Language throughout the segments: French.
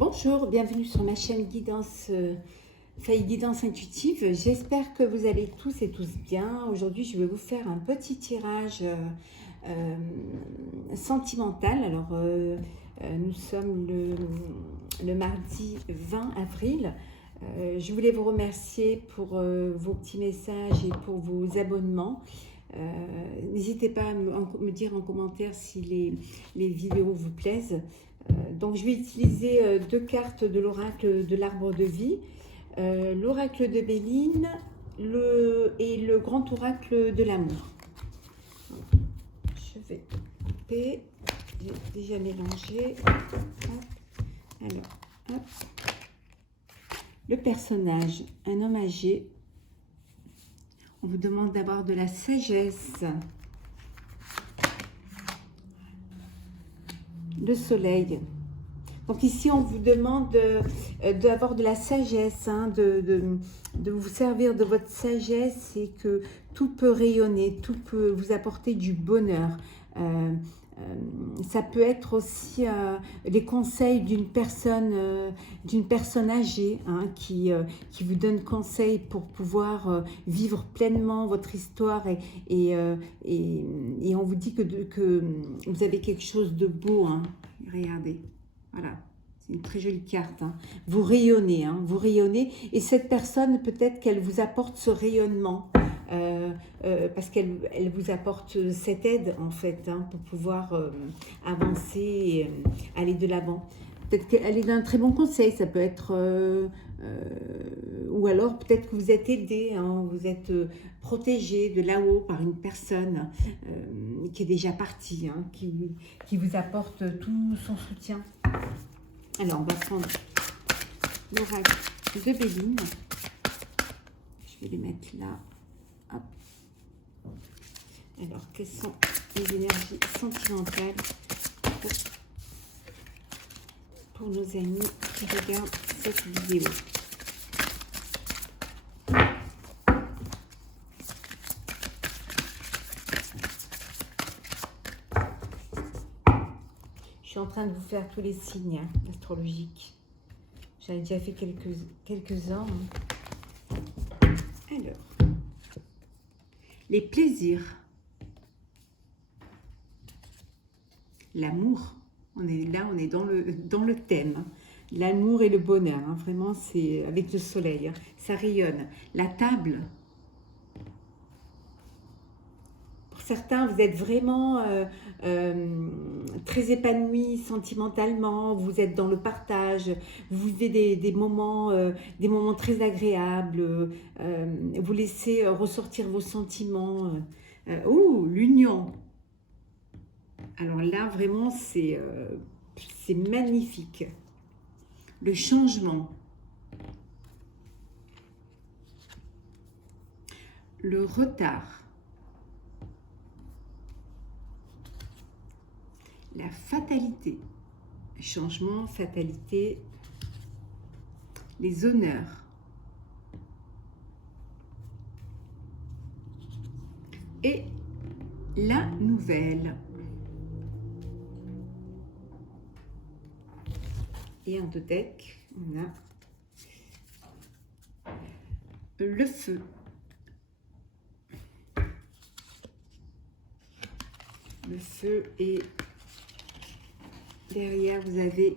Bonjour, bienvenue sur ma chaîne Faye Guidance Intuitive. J'espère que vous allez tous et tous bien. Aujourd'hui, je vais vous faire un petit tirage euh, sentimental. Alors, nous sommes le mardi 20 avril. Je voulais vous remercier pour vos petits messages et pour vos abonnements. N'hésitez pas à me dire en commentaire si les vidéos vous plaisent. Donc je vais utiliser deux cartes de l'oracle de l'arbre de vie, l'oracle de Béline et le grand oracle de l'amour. Je vais couper, j'ai déjà mélangé. Hop. Alors, hop. Le personnage, un homme âgé. On vous demande d'avoir de la sagesse. Le soleil. Donc ici, on vous demande d'avoir de la sagesse, hein, de vous servir de votre sagesse et que tout peut rayonner, tout peut vous apporter du bonheur. Ça peut être aussi les conseils d'une personne âgée, hein, qui vous donne conseil pour pouvoir vivre pleinement votre histoire et on vous dit que vous avez quelque chose de beau, hein. Regardez, voilà, c'est une très jolie carte, hein. Vous rayonnez, hein, vous rayonnez, et cette personne, peut-être qu'elle vous apporte ce rayonnement. Parce qu'elle vous apporte cette aide en fait, hein, pour pouvoir avancer et aller de l'avant. Peut-être qu'elle est d'un très bon conseil, ça peut être ou alors peut-être que vous êtes aidé, hein, vous êtes protégé de là-haut par une personne qui est déjà partie, hein, qui vous apporte tout son soutien. Alors on va prendre l'oracle de Béline, je vais les mettre là. Hop. Alors, quelles sont les énergies sentimentales pour nos amis qui regardent cette vidéo? Je suis en train de vous faire tous les signes, hein, astrologiques. J'en ai déjà fait quelques-uns. Alors, les plaisirs, l'amour, on est là, on est dans le thème, hein. L'amour et le bonheur, hein, vraiment, c'est avec le soleil, hein, ça rayonne. La table, pour certains, vous êtes vraiment très épanoui sentimentalement, vous êtes dans le partage, vous vivez des moments très agréables, vous laissez ressortir vos sentiments. L'union. Alors là, vraiment, c'est magnifique. Le changement. Le retard. La fatalité. Changement, fatalité. Les honneurs. Et la nouvelle. Et un deux decks, on a le feu. Le feu, et derrière vous avez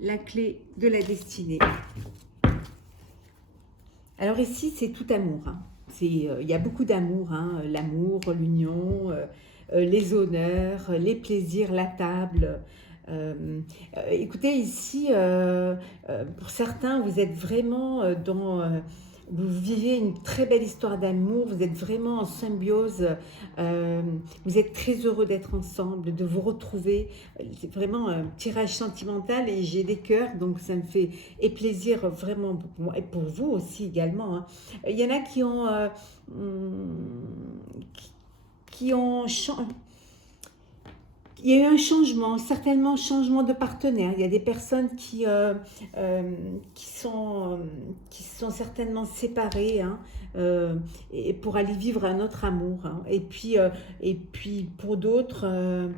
la clé de la destinée. Alors ici c'est tout amour, hein. Il y a beaucoup d'amour, hein. L'amour, l'union, les honneurs, les plaisirs, la table. Écoutez, ici, pour certains, vous êtes vraiment vous vivez une très belle histoire d'amour, vous êtes vraiment en symbiose, vous êtes très heureux d'être ensemble, de vous retrouver. C'est vraiment un tirage sentimental et j'ai des cœurs, donc ça me fait plaisir vraiment pour moi et pour vous aussi également, hein. Il y en a qui ont il y a eu un changement, certainement un changement de partenaire. Il y a des personnes qui sont certainement séparées, hein, et pour aller vivre un autre amour, hein. Et puis pour d'autres,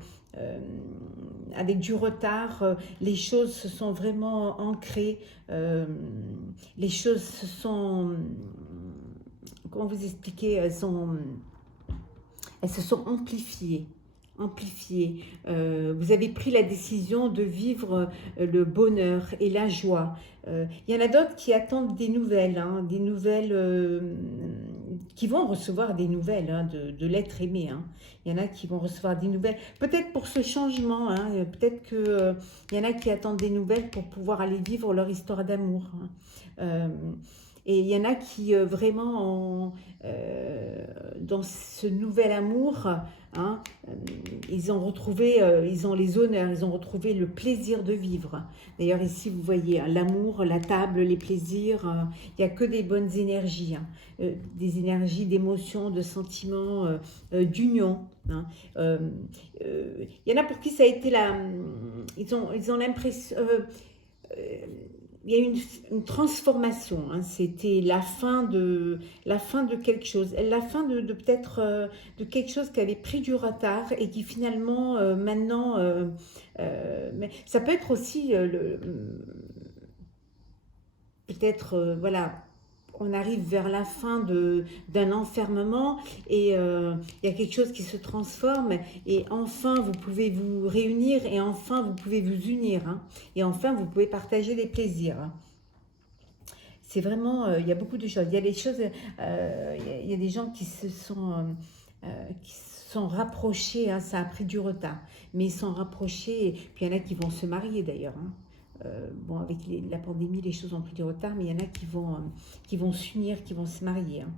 avec du retard, les choses se sont vraiment ancrées, les choses se sont, comment vous expliquer, elles se sont amplifiées. Vous avez pris la décision de vivre le bonheur et la joie. Il y en a d'autres qui attendent des nouvelles, hein, des nouvelles, qui vont recevoir des nouvelles hein, de l'être aimé. Hein. Il y en a qui vont recevoir des nouvelles, peut-être pour ce changement, hein, peut-être qu'il y en a qui attendent des nouvelles pour pouvoir aller vivre leur histoire d'amour. Hein. Et il y en a qui vraiment, dans ce nouvel amour, hein, ils ont retrouvé, ils ont les honneurs, ils ont retrouvé le plaisir de vivre. D'ailleurs ici vous voyez hein, l'amour, la table, les plaisirs, il n'y a que des bonnes énergies, hein, des énergies d'émotion, de sentiments, d'union. Hein. Il y en a pour qui ça a été ils ont l'impression... il y a eu une transformation, hein. C'était la fin de quelque chose, la fin de peut-être de quelque chose qui avait pris du retard et qui finalement maintenant, mais ça peut être aussi peut-être voilà, on arrive vers la fin d'un enfermement et il y a quelque chose qui se transforme et enfin vous pouvez vous réunir et enfin vous pouvez vous unir hein, et enfin vous pouvez partager des plaisirs. Hein. C'est vraiment, il y a beaucoup de choses. Il y a des choses, il y a des gens qui se sont rapprochés, hein, ça a pris du retard, mais ils sont rapprochés, et puis il y en a qui vont se marier d'ailleurs. Hein. Bon, avec la pandémie, les choses ont pris du retard, mais il y en a qui vont s'unir, qui vont se marier. Hein.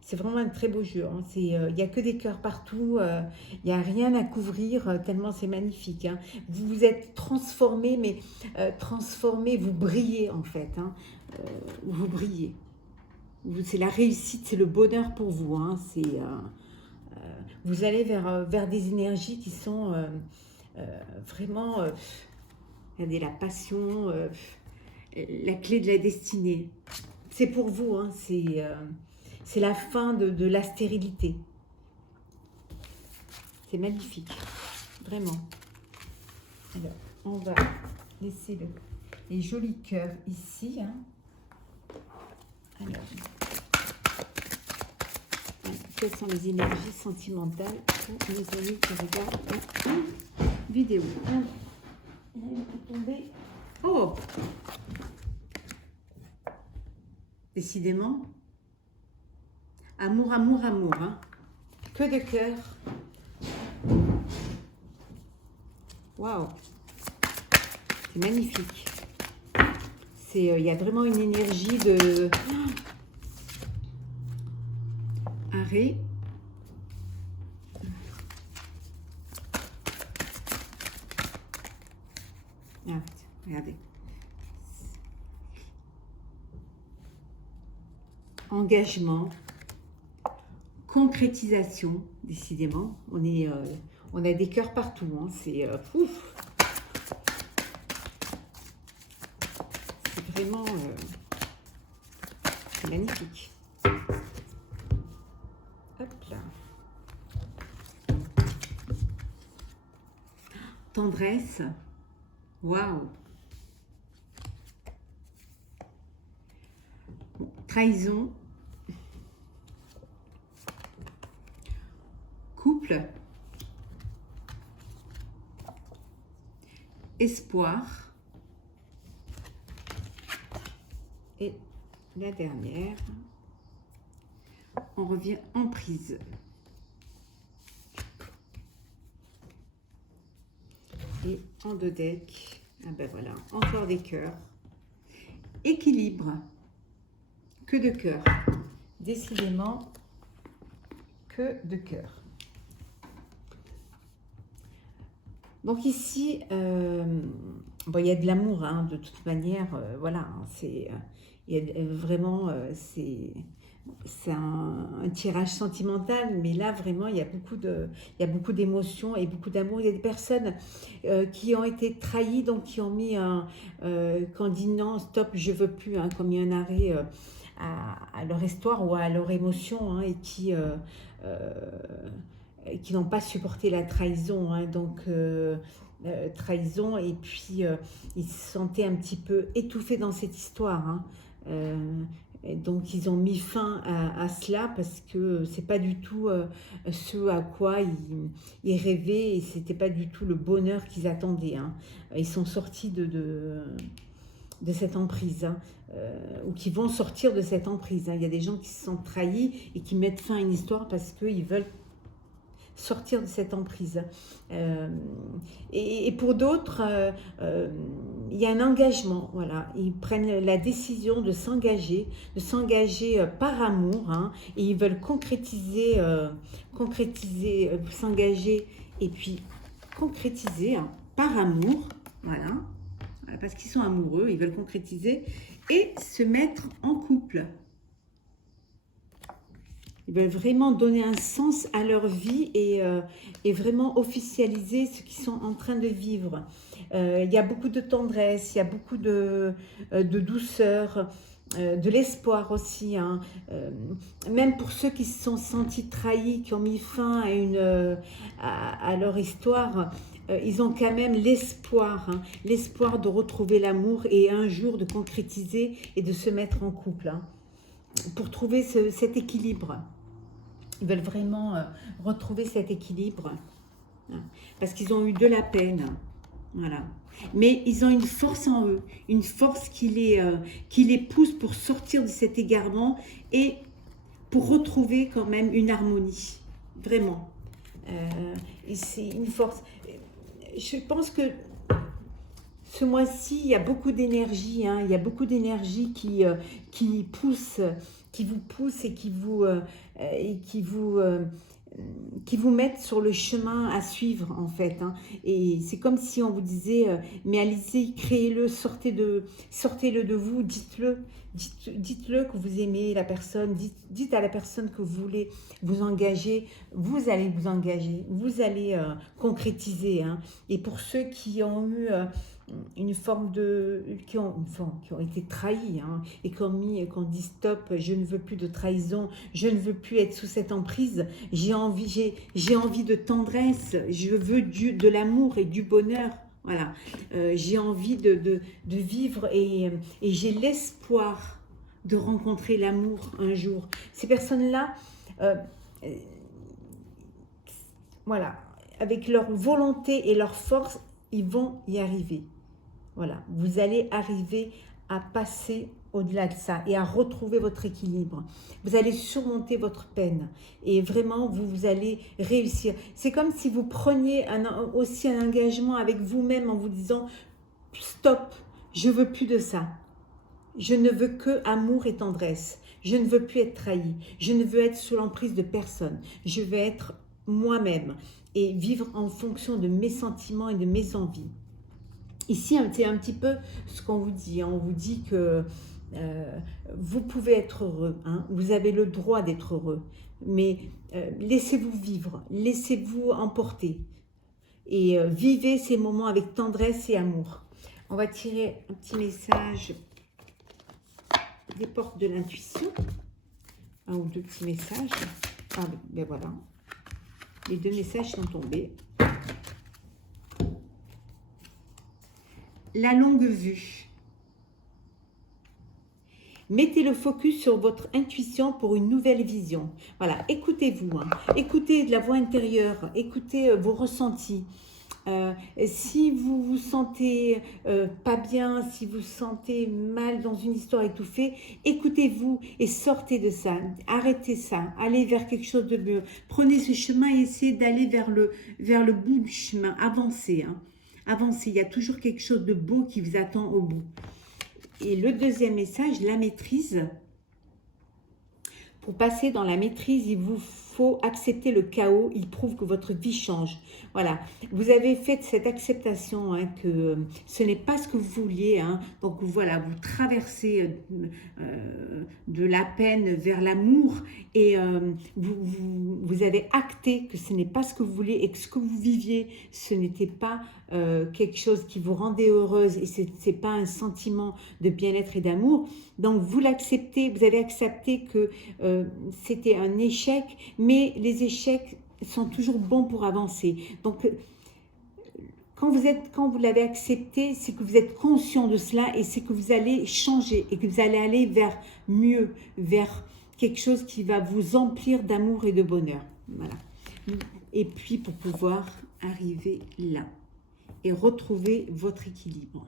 C'est vraiment un très beau jeu. Hein. Il n'y a que des cœurs partout, il n'y a rien à couvrir, tellement c'est magnifique. Hein. Vous vous êtes transformé, mais transformé, vous brillez en fait. Hein. Vous brillez. C'est la réussite, c'est le bonheur pour vous. Hein. Vous allez vers des énergies qui sont vraiment... regardez, la passion, la clé de la destinée. C'est pour vous, hein, c'est la fin de la stérilité. C'est magnifique, vraiment. Alors, on va laisser les jolis cœurs ici. Hein. Alors, quelles sont les énergies sentimentales pour nos amis qui regardent la vidéo. Tomber. Oh! Décidément. Amour, amour, amour. Hein. Que de cœur. Waouh! C'est magnifique. Il y a vraiment une énergie de... Arrêt. Ah, regardez. Engagement, concrétisation, décidément. On a des cœurs partout. Hein. C'est vraiment magnifique. Hop là. Tendresse. Waouh. Trahison. Couple. Espoir. Et la dernière, on revient en prise. Et en deux decks, ah ben voilà, encore des cœurs. Équilibre, que de cœurs. Décidément, que de cœurs. Donc ici, bon, il y a de l'amour, hein, de toute manière, voilà, hein, il y a vraiment, c'est un tirage sentimental, mais là vraiment il y a beaucoup d'émotions et beaucoup d'amour. Il y a des personnes qui ont été trahies, donc qui ont mis qui ont dit non, stop, je veux plus, hein, qui ont mis un arrêt à leur histoire ou à leur émotion, hein, et qui qui n'ont pas supporté la trahison, hein, donc trahison, et puis ils se sentaient un petit peu étouffés dans cette histoire, hein. Et donc ils ont mis fin à cela parce que c'est pas du tout ce à quoi ils rêvaient, et c'était pas du tout le bonheur qu'ils attendaient, hein. Ils sont sortis de cette emprise, hein, ou qui vont sortir de cette emprise, hein. Il y a des gens qui se sentent trahis et qui mettent fin à une histoire parce qu'ils veulent sortir de cette emprise. Et pour d'autres, il y a un engagement, voilà. Ils prennent la décision de s'engager par amour, hein, et ils veulent concrétiser, s'engager et puis concrétiser, hein, par amour, voilà, parce qu'ils sont amoureux, ils veulent concrétiser et se mettre en couple. Ils veulent vraiment donner un sens à leur vie et vraiment officialiser ce qu'ils sont en train de vivre. Il y a beaucoup de tendresse, il y a beaucoup de douceur, de l'espoir aussi, hein. Même pour ceux qui se sont sentis trahis, qui ont mis fin à leur histoire, ils ont quand même l'espoir, hein, l'espoir de retrouver l'amour et un jour de concrétiser et de se mettre en couple, hein, pour trouver cet équilibre. Ils veulent vraiment retrouver cet équilibre, hein, parce qu'ils ont eu de la peine, voilà. Mais ils ont une force en eux, une force qui les pousse pour sortir de cet égarement et pour retrouver quand même une harmonie, vraiment. Et c'est une force. Je pense que ce mois-ci, il y a beaucoup d'énergie, hein, il y a beaucoup d'énergie qui pousse, qui vous pousse et qui vous mettent sur le chemin à suivre, en fait, hein. Et c'est comme si on vous disait, mais allez-y, créez-le, sortez-le de vous, dites-le que vous aimez la personne, dites à la personne que vous voulez vous engager, vous allez vous engager, vous allez concrétiser, hein. Et pour ceux qui ont eu une forme qui ont été trahis, hein, et qui ont dit stop, je ne veux plus de trahison, je ne veux plus être sous cette emprise, j'ai envie de tendresse, je veux de l'amour et du bonheur, voilà. J'ai envie de vivre et j'ai l'espoir de rencontrer l'amour un jour. Ces personnes-là, voilà, avec leur volonté et leur force, ils vont y arriver. Voilà, vous allez arriver à passer au-delà de ça et à retrouver votre équilibre. Vous allez surmonter votre peine et vraiment, vous allez réussir. C'est comme si vous preniez aussi un engagement avec vous-même en vous disant « Stop, je ne veux plus de ça. Je ne veux que amour et tendresse. Je ne veux plus être trahi. Je ne veux être sous l'emprise de personne. Je veux être moi-même et vivre en fonction de mes sentiments et de mes envies. » Ici, c'est un petit peu ce qu'on vous dit. On vous dit que vous pouvez être heureux, hein, vous avez le droit d'être heureux, mais laissez-vous vivre, laissez-vous emporter et vivez ces moments avec tendresse et amour. On va tirer un petit message des portes de l'intuition, un ou deux petits messages. Ah, ben voilà, les deux messages sont tombés. La longue vue. Mettez le focus sur votre intuition pour une nouvelle vision. Voilà, écoutez-vous, hein. Écoutez la voix intérieure, écoutez vos ressentis. Si vous vous sentez pas bien, si vous vous sentez mal dans une histoire étouffée, écoutez-vous et sortez de ça. Arrêtez ça, allez vers quelque chose de mieux. Prenez ce chemin et essayez d'aller vers le bout du chemin. Avancez, hein. Avancez, il y a toujours quelque chose de beau qui vous attend au bout. Et le deuxième message, la maîtrise. Pour passer dans la maîtrise, il vous faut accepter le chaos. Il prouve que votre vie change. Voilà, vous avez fait cette acceptation, hein, que ce n'est pas ce que vous vouliez, hein. Donc voilà, vous traversez de la peine vers l'amour et vous avez acté que ce n'est pas ce que vous vouliez et que ce que vous viviez, ce n'était pas quelque chose qui vous rendait heureuse et ce n'est pas un sentiment de bien-être et d'amour. Donc vous l'acceptez, vous avez accepté que c'était un échec, mais les échecs sont toujours bons pour avancer. Donc, quand vous l'avez accepté, c'est que vous êtes conscient de cela et c'est que vous allez changer et que vous allez aller vers mieux, vers quelque chose qui va vous emplir d'amour et de bonheur. Voilà. Et puis pour pouvoir arriver là et retrouver votre équilibre.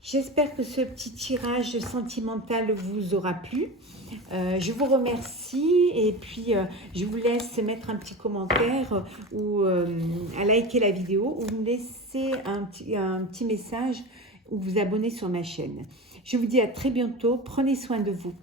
J'espère que ce petit tirage sentimental vous aura plu. Je vous remercie et puis je vous laisse mettre un petit commentaire ou à liker la vidéo ou me laisser un petit message ou vous abonner sur ma chaîne. Je vous dis à très bientôt. Prenez soin de vous.